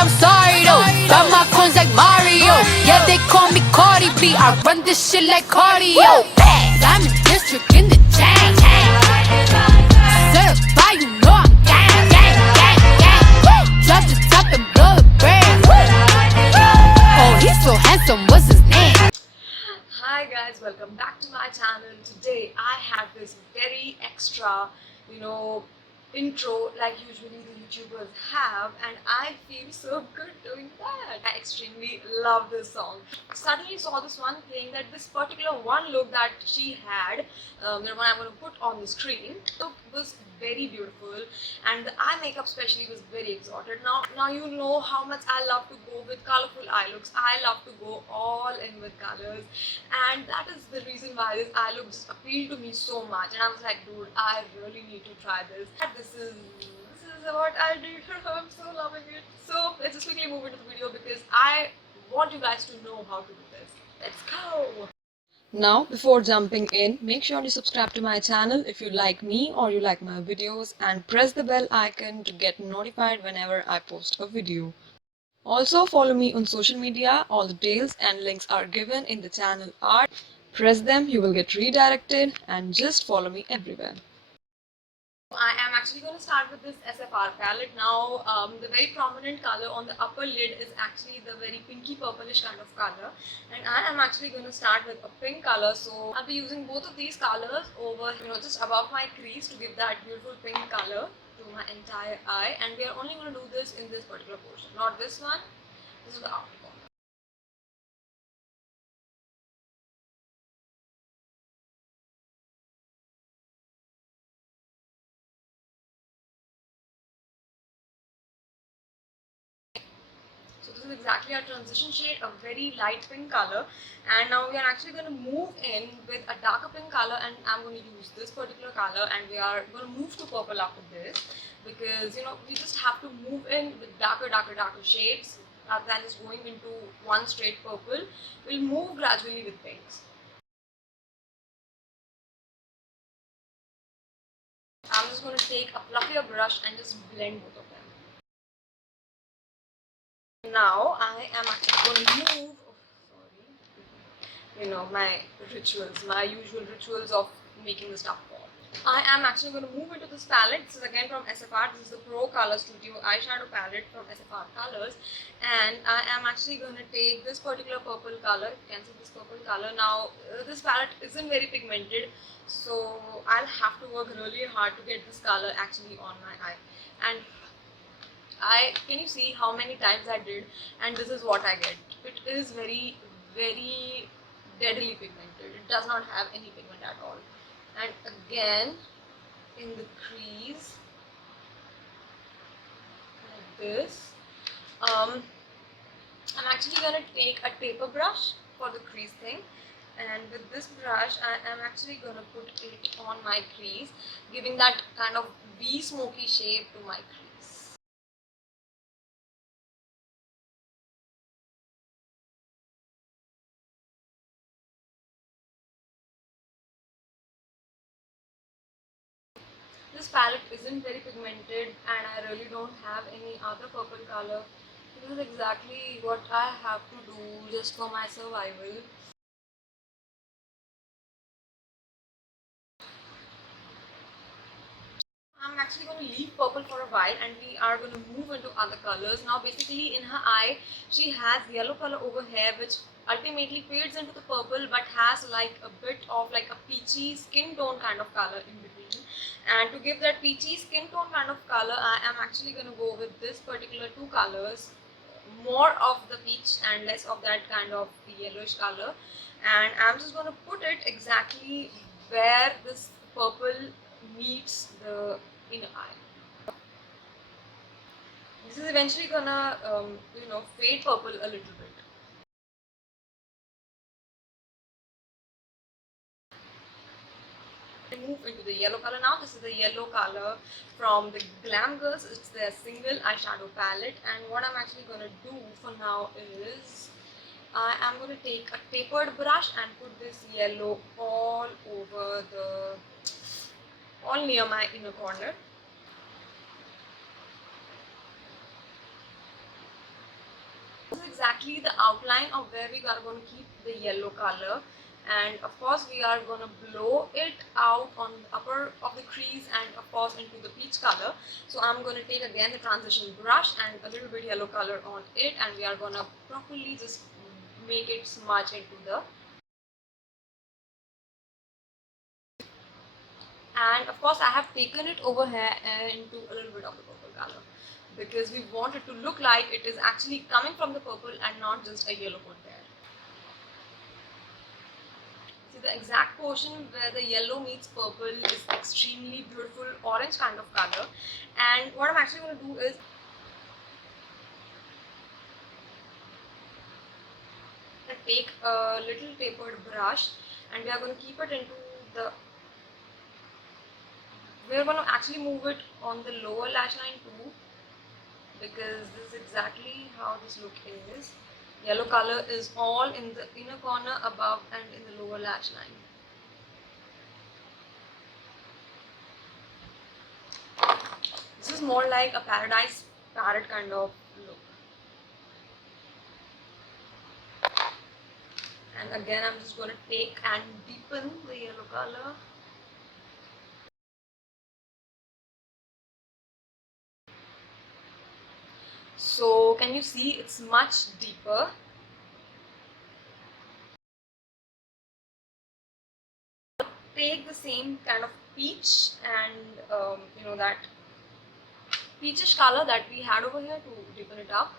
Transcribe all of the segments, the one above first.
I'm sorry though. Got my coins like Mario. Yeah, they call me Cardi B. I run this shit like cardio. I'm in district in the chain. Certified, you know I'm gang, gang, gang, gang. Drop the top and blow the brand. Oh, he's so handsome, what's his name? Hi guys, welcome back to my channel. Today I have this very extra, intro like usually the YouTubers have, and I feel so good doing that. I extremely love this song. Suddenly saw this one thing that this particular one look that she had, the one I'm going to put on the screen, look was very beautiful, and the eye makeup especially was very exotic. Now you know how much I love to go with colorful eye looks. I love to go all in with colors, and that is the reason why this eye look just appealed to me so much, and I was like, dude, I really need to try this. This is what I do. I'm so loving it. So let's just quickly move into the video because I want you guys to know how to do this. Let's go. Now, before jumping in, make sure you subscribe to my channel if you like me or you like my videos, and press the bell icon to get notified whenever I post a video. Also, follow me on social media. All the details and links are given in the channel art. Press them, you will get redirected, and just follow me everywhere. I am actually going to start with this SFR palette. Now, the very prominent color on the upper lid is actually the very pinky purplish kind of color, and I am actually going to start with a pink color. So I'll be using both of these colors over, just above my crease to give that beautiful pink color to my entire eye. And we are only going to do this in this particular portion, not this one. This is the outer corner. So this is exactly our transition shade, a very light pink color, and now we are actually going to move in with a darker pink color, and I'm going to use this particular color, and we are going to move to purple after this because we just have to move in with darker shades rather than just going into one straight purple. We'll move gradually with pinks. I'm just going to take a fluffier brush and just blend both of them. Now I am actually going to move, my rituals, my usual rituals of making the stuff fall. I am actually going to move into this palette. This is again from SFR. This is the Pro Color Studio eyeshadow palette from SFR Colors, and I am actually going to take this particular purple color. You can see this purple color. Now this palette isn't very pigmented, so I'll have to work really hard to get this color actually on my eye. And can you see how many times I did, and this is what I get. It is very deadly pigmented. It does not have any pigment at all. And again in the crease like this. I'm actually going to take a taper brush for the crease thing, and with this brush I am actually going to put it on my crease, giving that kind of V smoky shape to my crease. This palette isn't very pigmented, and I really don't have any other purple color. This is exactly what I have to do just for my survival. I'm actually going to leave purple for a while, and we are going to move into other colors. Now basically in her eye she has yellow color over here, which ultimately fades into the purple but has like a bit of like a peachy skin tone kind of color in between. And to give that peachy skin tone kind of color, I am actually going to go with this particular two colors, more of the peach and less of that kind of yellowish color. And I'm just going to put it exactly where this purple meets the inner eye. This is eventually gonna fade purple a little bit. Move into the yellow color now. This is the yellow color from the Glamgals. It's their single eyeshadow palette, and what I'm actually going to do for now is I am going to take a tapered brush and put this yellow all near my inner corner. exactly the outline of where we are going to keep the yellow color. And of course we are going to blow it out on the upper of the crease and of course into the peach color. So I'm going to take again the transition brush and a little bit yellow color on it, and we are going to properly just make it smudge into the. And of course I have taken it over here into a little bit of the purple color because we want it to look like it is actually coming from the purple and not just a yellow coat there. See, the exact portion where the yellow meets purple is extremely beautiful orange kind of color. And what I'm actually going to do is take a little tapered brush and we are going to keep it into the. We're going to actually move it on the lower lash line too, because this is exactly how this look is. Yellow color is all in the inner corner above and in the lower lash line. This is more like a paradise parrot kind of look. And again I'm just going to take and deepen the yellow color. So can you see it's much deeper? Take the same kind of peach and you know, that peachish color that we had over here to deepen it up.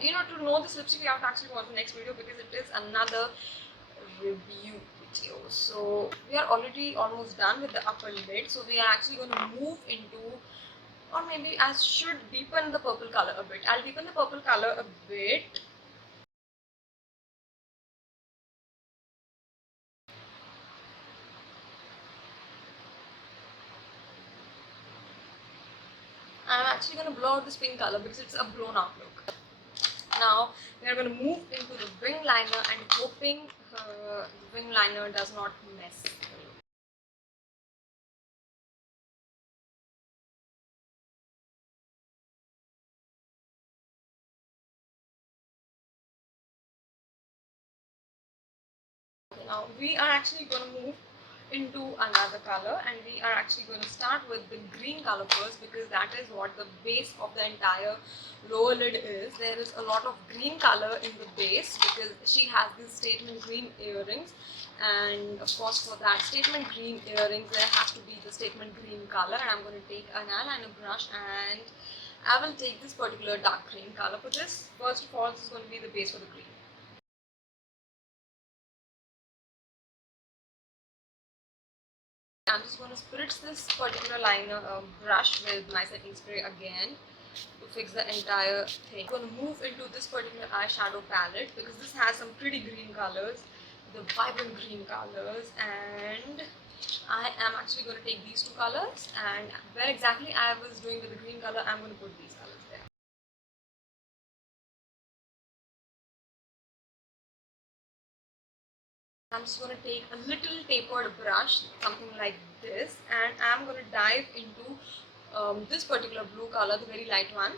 You know, to know this lipstick you have to actually watch the next video because it is another review video. So we are already almost done with the upper lid, so we are actually going to move into, or maybe I should deepen the purple color a bit. I'll deepen the purple color a bit. I'm actually going to blow out this pink color because it's a blown out look. Now we are going to move into the wing liner and hoping the wing liner does not mess the look. Now we are actually going to move into another color, and we are actually going to start with the green color first because that is what the base of the entire lower lid is. There is a lot of green color in the base because she has these statement green earrings, and of course for that statement green earrings there has to be the statement green color. And I'm going to take an eyeliner brush and I will take this particular dark green color for this. First of all, this is going to be the base for the green. I'm just going to spritz this particular liner brush with my setting spray again to fix the entire thing. I'm going to move into this particular eyeshadow palette because this has some pretty green colors, the vibrant green colors, and I am actually going to take these two colors, and where exactly I was doing with the green color, I'm going to put these colors there. I'm just going to take a little tapered brush, something like this, and I'm going to dive into this particular blue color, the very light one.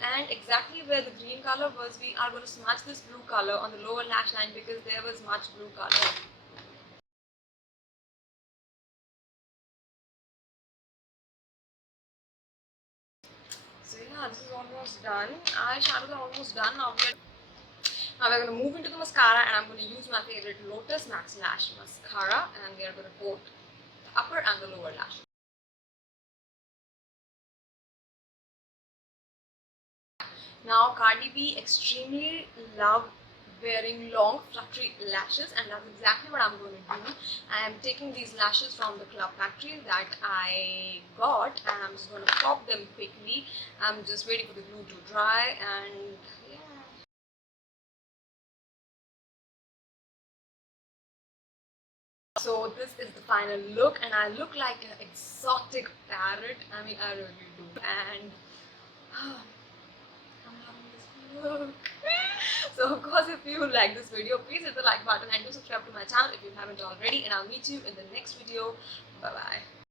And exactly where the green color was, we are going to smudge this blue color on the lower lash line because there was much blue color. So yeah, this is almost done. Eyeshadows are almost done. Now we're going to move into the mascara, and I'm going to use my favorite Lotus Maxlash mascara, and we are going to coat the upper and the lower lash. Now Cardi B extremely love wearing long fluffy lashes, and that's exactly what I'm going to do. I am taking these lashes from the Club Factory that I got, and I'm just going to pop them quickly. I'm just waiting for the glue to dry, and yeah. So this is the final look, and I look like an exotic parrot. I mean, I really do. And I'm loving this look. So of course, if you like this video, please hit the like button and do subscribe to my channel if you haven't already, and I'll meet you in the next video. Bye bye.